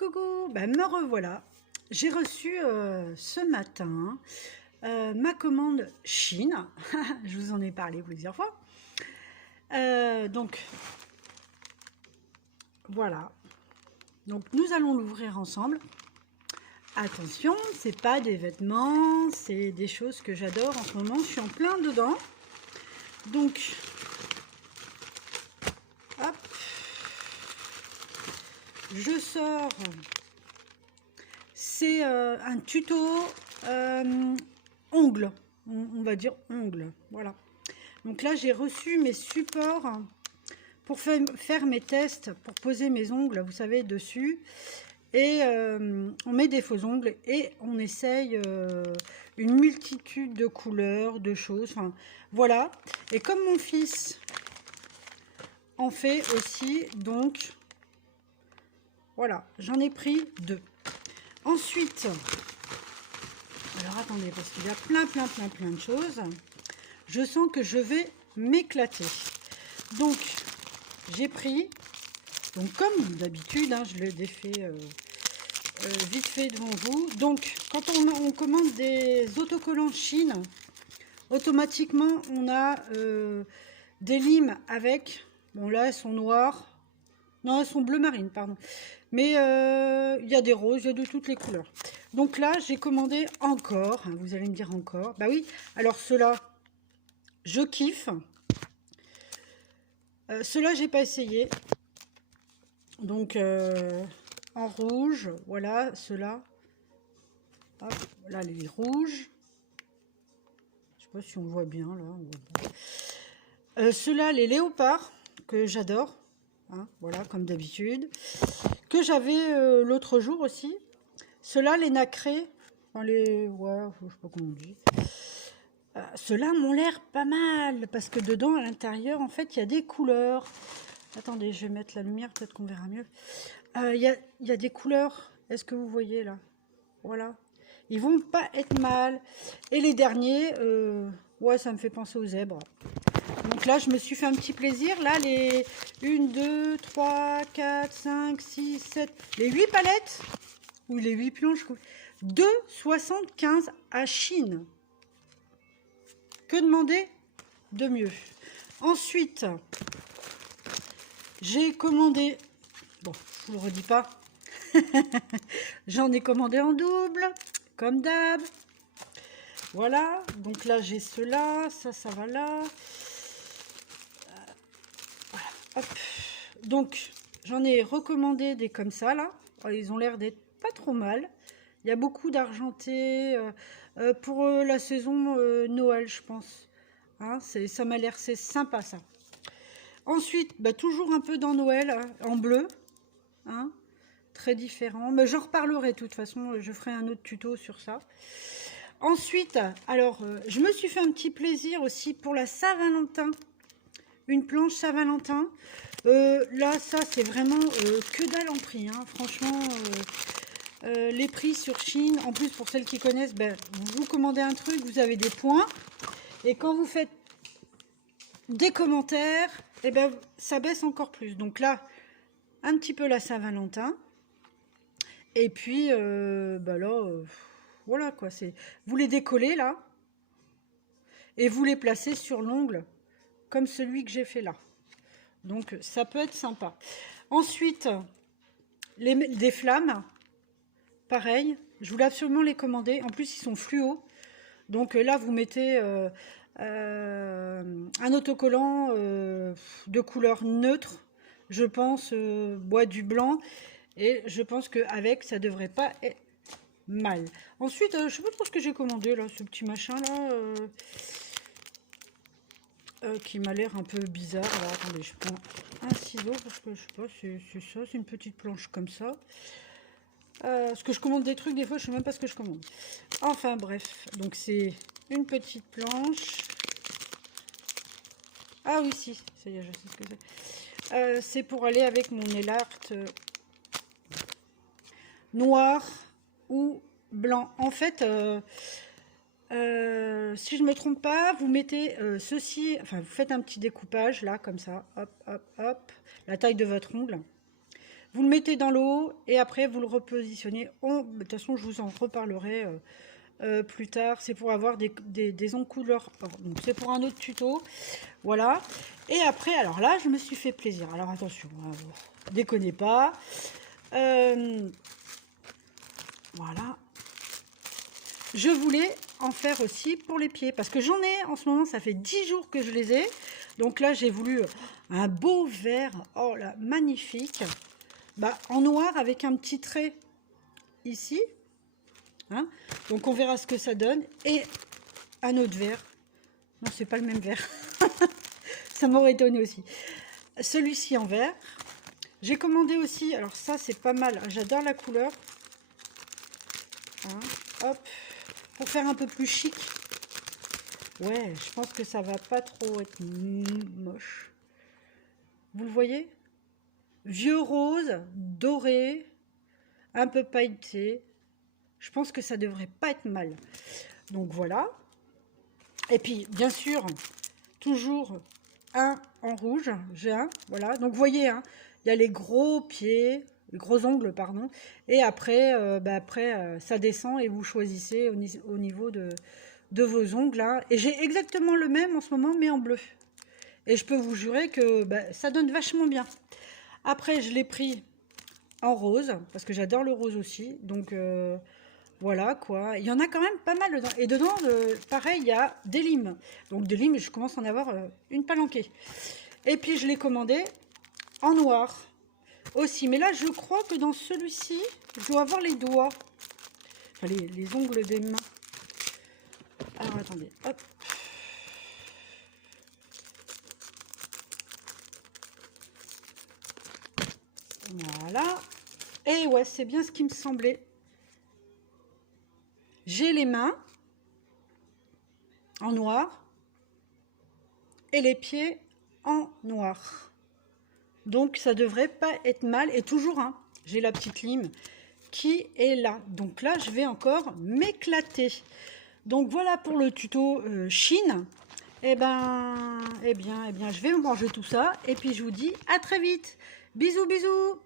Coucou, ben me revoilà. J'ai reçu ce matin ma commande Chine. Je vous en ai parlé plusieurs fois. Donc voilà. Donc nous allons l'ouvrir ensemble. Attention, c'est pas des vêtements, c'est des choses que j'adore en ce moment. Je suis en plein dedans. Donc hop, je sors. C'est un tuto ongles, on va dire ongles, voilà. Donc là, j'ai reçu mes supports pour faire mes tests, pour poser mes ongles, vous savez, dessus. Et on met des faux ongles et on essaye une multitude de couleurs, de choses, enfin, voilà. Et comme mon fils en fait aussi, donc, voilà, j'en ai pris 2. Ensuite, alors attendez, parce qu'il y a plein de choses. Je sens que je vais m'éclater. Donc, j'ai pris, donc comme d'habitude, hein, je le défais vite fait devant vous. Donc, quand on commande des autocollants Chine, automatiquement, on a des limes avec, bon là, elles sont noires. Non, elles sont bleu marine, pardon. Mais il y a des roses, il y a de toutes les couleurs. Donc là, j'ai commandé encore. Hein, vous allez me dire encore. Bah oui, alors ceux-là, je kiffe. Ceux-là, j'ai pas essayé. Donc, en rouge, voilà, ceux-là. Hop, là, les rouges. Je sais pas si on voit bien, là. Ceux-là, les léopards, que j'adore. Hein, voilà, comme d'habitude. Que j'avais l'autre jour aussi. Ceux-là, les nacrés, enfin les, ouais, je sais pas comment on dit. Ceux-là m'ont l'air pas mal, parce que dedans, à l'intérieur, en fait, il y a des couleurs. Attendez, je vais mettre la lumière, peut-être qu'on verra mieux. Il y a des couleurs, est-ce que vous voyez là? Voilà. Ils vont pas être mal. Et les derniers, ouais, ça me fait penser aux zèbres. Donc là, je me suis fait un petit plaisir. Là, les 1, 2, 3, 4, 5, 6, 7, les 8 palettes, ou les 8 planches, 2,75 à Chine. Que demander de mieux? Ensuite, j'ai commandé, bon, je ne le redis pas, j'en ai commandé en double, comme d'hab. Voilà, donc là j'ai ceux-là, ça va là. Voilà, hop. Donc j'en ai recommandé des comme ça là. Ils ont l'air d'être pas trop mal. Il y a beaucoup d'argenté pour la saison Noël, je pense. Hein, ça m'a l'air, c'est sympa ça. Ensuite, bah, toujours un peu dans Noël, hein, en bleu. Hein, très différent. Mais j'en reparlerai de toute façon, je ferai un autre tuto sur ça. Ensuite, alors, je me suis fait un petit plaisir aussi pour la Saint-Valentin. Une planche Saint-Valentin. Là, ça, c'est vraiment que dalle en prix. Hein. Franchement, les prix sur Chine, en plus, pour celles qui connaissent, ben, vous commandez un truc, vous avez des points. Et quand vous faites des commentaires, eh ben, ça baisse encore plus. Donc là, un petit peu la Saint-Valentin. Et puis, bah là, voilà quoi. Vous les décollez là. Et vous les placez sur l'ongle, comme celui que j'ai fait là. Donc, ça peut être sympa. Ensuite, des flammes. Pareil, je voulais absolument les commander. En plus, ils sont fluo. Donc là, vous mettez un autocollant de couleur neutre. Je pense bois du blanc. Et je pense qu'avec, ça devrait pas être mal. Ensuite, je sais pas trop ce que j'ai commandé là, ce petit machin là. Qui m'a l'air un peu bizarre. Alors attendez, je prends un ciseau parce que je sais pas, c'est ça, c'est une petite planche comme ça. Parce que je commande des trucs, des fois je sais même pas ce que je commande. Enfin bref, donc c'est une petite planche. Ah oui, si, ça y est, je sais ce que c'est. C'est pour aller avec mon nail art noir ou blanc. En fait, si je me trompe pas, vous mettez ceci, enfin vous faites un petit découpage là, comme ça, hop, hop, hop, la taille de votre ongle. Vous le mettez dans l'eau et après vous le repositionnez. De toute façon, je vous en reparlerai plus tard. C'est pour avoir des ongles couleur or. Donc c'est pour un autre tuto. Voilà. Et après, alors là, je me suis fait plaisir. Alors attention, déconnez pas. Voilà. Je voulais en faire aussi pour les pieds. Parce que j'en ai en ce moment, ça fait 10 jours que je les ai. Donc là, j'ai voulu un beau vert. Oh là, magnifique. Bah, en noir avec un petit trait ici. Hein, donc on verra ce que ça donne. Et un autre vert. Non, c'est pas le même vert. Ça m'aurait étonné aussi. Celui-ci en vert. J'ai commandé aussi, alors ça c'est pas mal, j'adore la couleur. Hein, hop, pour faire un peu plus chic. Ouais, je pense que ça va pas trop être moche. Vous le voyez? Vieux rose, doré, un peu pailleté. Je pense que ça devrait pas être mal. Donc voilà. Et puis, bien sûr, toujours un en rouge. J'ai un, voilà. Donc, vous voyez, hein, il y a les gros pieds, les gros ongles, pardon. Et après, ça descend et vous choisissez au niveau de vos ongles. Hein. Et j'ai exactement le même en ce moment, mais en bleu. Et je peux vous jurer que ça donne vachement bien. Après, je l'ai pris en rose, parce que j'adore le rose aussi. Donc, voilà quoi. Il y en a quand même pas mal dedans. Et dedans, pareil, il y a des limes. Donc, des limes, je commence à en avoir une palanquée. Et puis, je l'ai commandé en noir aussi. Mais là, je crois que dans celui-ci, je dois avoir les doigts. Enfin, les ongles des mains. Alors, attendez. Hop. Voilà. Et ouais, c'est bien ce qui me semblait. J'ai les mains en noir et les pieds en noir. Donc ça devrait pas être mal. Et toujours, hein, j'ai la petite lime qui est là. Donc là, je vais encore m'éclater. Donc voilà pour le tuto Chine. Eh bien, je vais manger tout ça. Et puis je vous dis à très vite. Bisous, bisous.